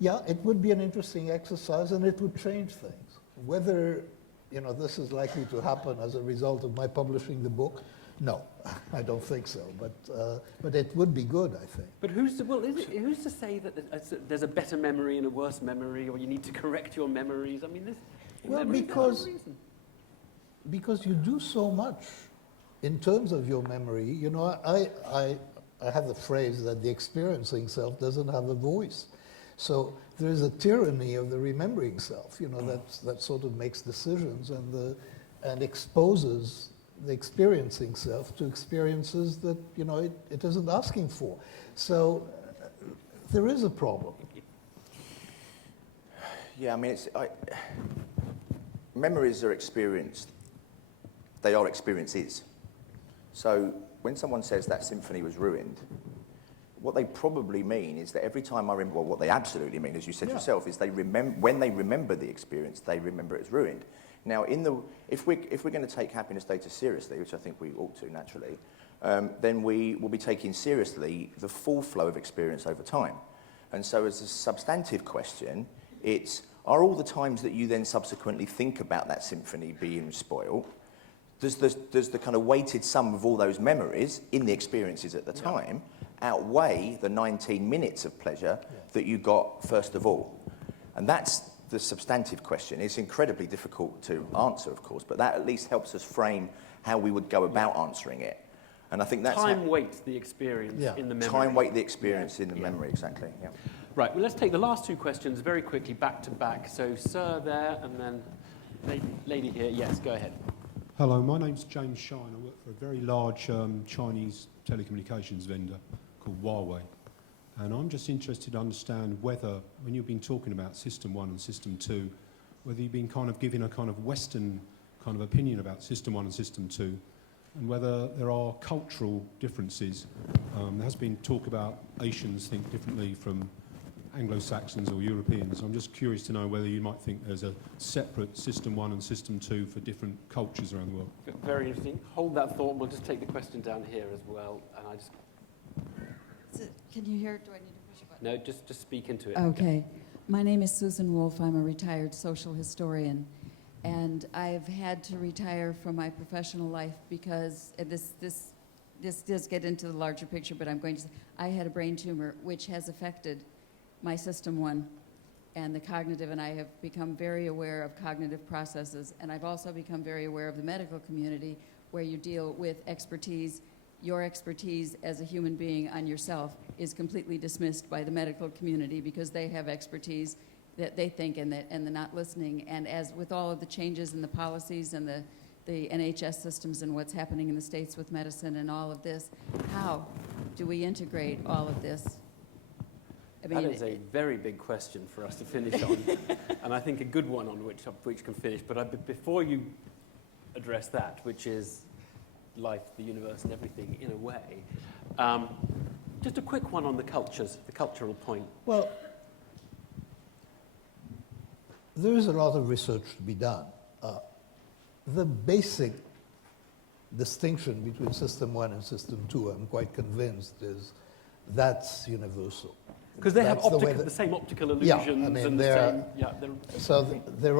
it would be an interesting exercise and it would change things. Whether this is likely to happen as a result of my publishing the book, no, I don't think so. But it would be good, I think. But who's to say that there's a better memory and a worse memory, or you need to correct your memories? I mean, because you do so much in terms of your memory. I have the phrase that the experiencing self doesn't have a voice. So there is a tyranny of the remembering self, you know, that sort of makes decisions and exposes the experiencing self to experiences that, you know, it isn't asking for. So there is a problem. Yeah, I mean, memories are experienced. They are experiences. So when someone says that symphony was ruined, what they probably mean is that every time I remember, well, what they absolutely mean, as you said yourself, is when they remember the experience, they remember it as ruined. Now, if we're going to take happiness data seriously, which I think we ought to naturally, then we will be taking seriously the full flow of experience over time. And so as a substantive question, are all the times that you then subsequently think about that symphony being spoiled, does the kind of weighted sum of all those memories in the experiences at the time outweigh the 19 minutes of pleasure that you got first of all? And that's the substantive question. It's incredibly difficult to answer, of course, but that at least helps us frame how we would go about answering it. And I think that's time weight the experience in the memory. Time weight the experience in the memory, exactly. Yeah. Right, well, let's take the last two questions very quickly back to back. So, sir there, and then lady here. Yes, go ahead. Hello, my name's James Shine. I work for a very large Chinese telecommunications vendor called Huawei. And I'm just interested to understand whether, when you've been talking about System 1 and System 2, whether you've been kind of giving a kind of Western kind of opinion about System 1 and System 2, and whether there are cultural differences. There has been talk about Asians think differently from Anglo-Saxons or Europeans. I'm just curious to know whether you might think there's a separate System 1 and System 2 for different cultures around the world. Very interesting. Hold that thought. We'll just take the question down here as well. And I just... Can you hear it? Do I need to push a button? No, just speak into it. Okay. My name is Susan Wolf. I'm a retired social historian. And I've had to retire from my professional life because this does get into the larger picture, but I'm going to say I had a brain tumor which has affected my System 1 and the cognitive, and I have become very aware of cognitive processes. And I've also become very aware of the medical community where you deal with expertise. Your expertise as a human being on yourself is completely dismissed by the medical community because they have expertise that they think and they're not listening. And as with all of the changes in the policies and the NHS systems and what's happening in the States with medicine and all of this, how do we integrate all of this? I mean, that is a very big question for us to finish on, and I think a good one on which can finish. But before you address that, which is life, the universe, and everything in a way, just a quick one on the cultural point. Well, there is a lot of research to be done. The basic distinction between System 1 and System 2, I'm quite convinced, is that's universal. Because they have the same optical illusions. I mean, and there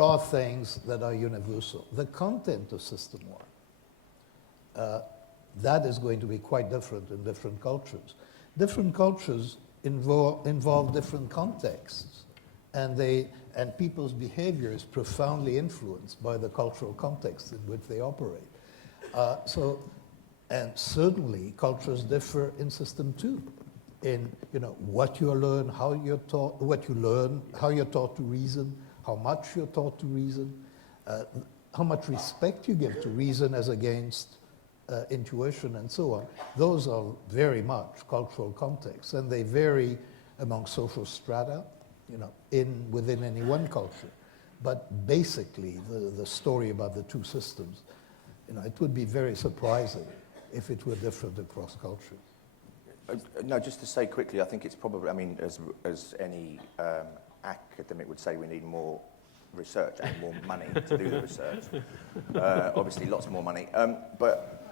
are things that are universal. The content of System 1, that is going to be quite different in different cultures. Different cultures involve different contexts, and people's behavior is profoundly influenced by the cultural context in which they operate. And certainly cultures differ in System 2. In what you learn, how you're taught, what you learn, how you're taught to reason, how much you're taught to reason, how much respect you give to reason as against intuition, and so on. Those are very much cultural contexts, and they vary among social strata, within any one culture. But basically, the story about the two systems, it would be very surprising if it were different across cultures. No, just to say quickly, I think it's probably, I mean, as any academic would say, we need more research and more money to do the research. Obviously, lots more money. But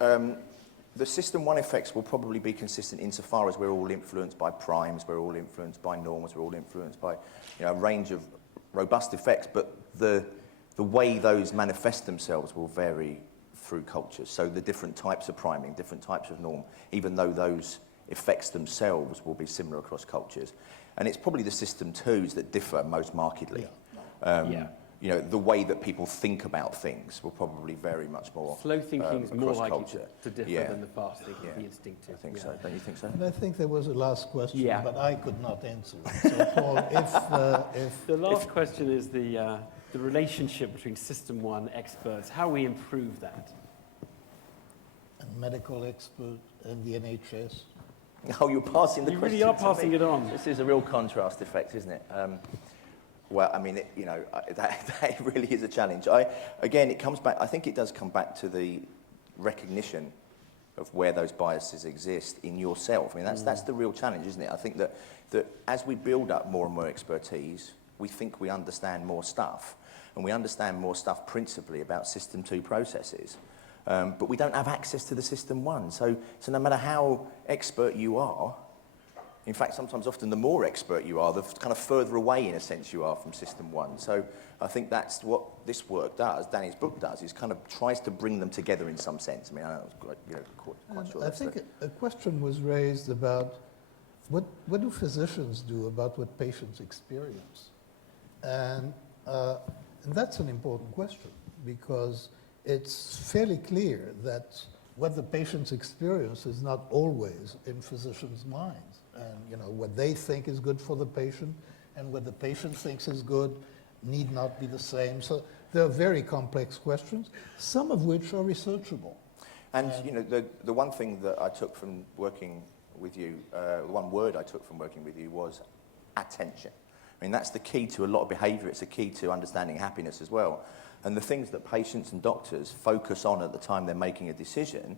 the System 1 effects will probably be consistent insofar as we're all influenced by primes, we're all influenced by norms, we're all influenced by a range of robust effects, but the way those manifest themselves will vary through cultures. So the different types of priming, different types of norm, even though those effects themselves will be similar across cultures. And it's probably the System 2s that differ most markedly. you know, the way that people think about things will probably vary much more. Slow thinking is more across likely culture. to differ Yeah. than the fast thinking, Yeah. the instinctive. I think yeah. so. Don't you think so? And I think there was a last question, Yeah. but I could not answer it. So, Paul, if The last question is the relationship between System 1 experts, how we improve that. a medical expert in the NHS, Oh, you're passing the You question really are to passing me. it on. This is a real contrast effect, isn't it? Well, I mean, you know, that really is a challenge. Again, it comes back. I think it does come back to the recognition of where those biases exist in yourself. I mean, that's the real challenge, isn't it? I think that as we build up more and more expertise, we think we understand more stuff, and we understand more stuff principally about System 2 processes. But we don't have access to the System 1. So no matter how expert you are, in fact, sometimes often the more expert you are, the kind of further away, in a sense, you are from System 1. So I think that's what this work does, Danny's book does, is kind of tries to bring them together in some sense. I mean, I know it's quite, you know, quite sure I that's think a question was raised about what do physicians do about what patients experience? And that's an important question, because it's fairly clear that what the patients experience is not always in physicians' minds. And you know, what they think is good for the patient and what the patient thinks is good need not be the same. So there are very complex questions, some of which are researchable. And you know, the one thing that I took from working with you, the one word I took from working with you was attention. I mean, that's the key to a lot of behaviour. It's a key to understanding happiness as well. And the things that patients and doctors focus on at the time they're making a decision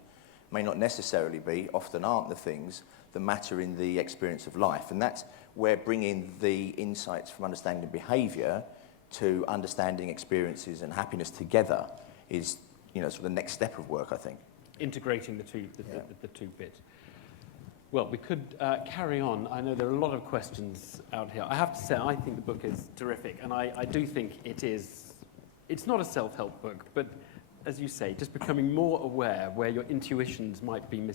may not necessarily be, often aren't the things that matter in the experience of life. And that's where bringing the insights from understanding behaviour to understanding experiences and happiness together is, you know, sort of the next step of work, I think. Integrating the two bits. Well, we could carry on. I know there are a lot of questions out here. I have to say, I think the book is terrific, and I do think it is. It's not a self-help book, but as you say, just becoming more aware where your intuitions might be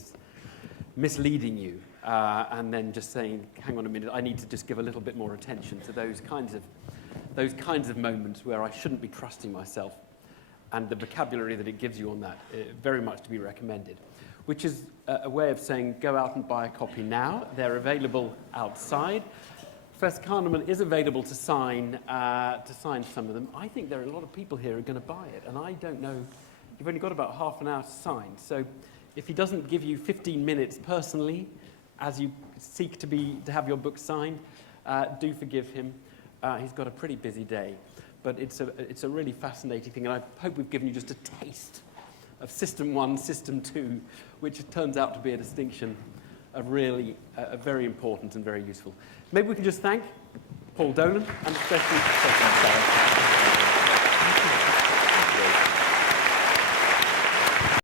misleading you, and then just saying, hang on a minute, I need to just give a little bit more attention to those kinds of moments where I shouldn't be trusting myself, and the vocabulary that it gives you on that, very much to be recommended. Which is a way of saying, go out and buy a copy now. They're available outside. Professor Kahneman is available to sign some of them. I think there are a lot of people here who are going to buy it, and I don't know. You've only got about half an hour to sign. So if he doesn't give you 15 minutes personally as you seek to have your book signed, do forgive him. He's got a pretty busy day. But it's a really fascinating thing, and I hope we've given you just a taste of System 1, System 2, which turns out to be a distinction of really very important and very useful. Maybe we can just thank Paul Dolan and especially Professor Sarah.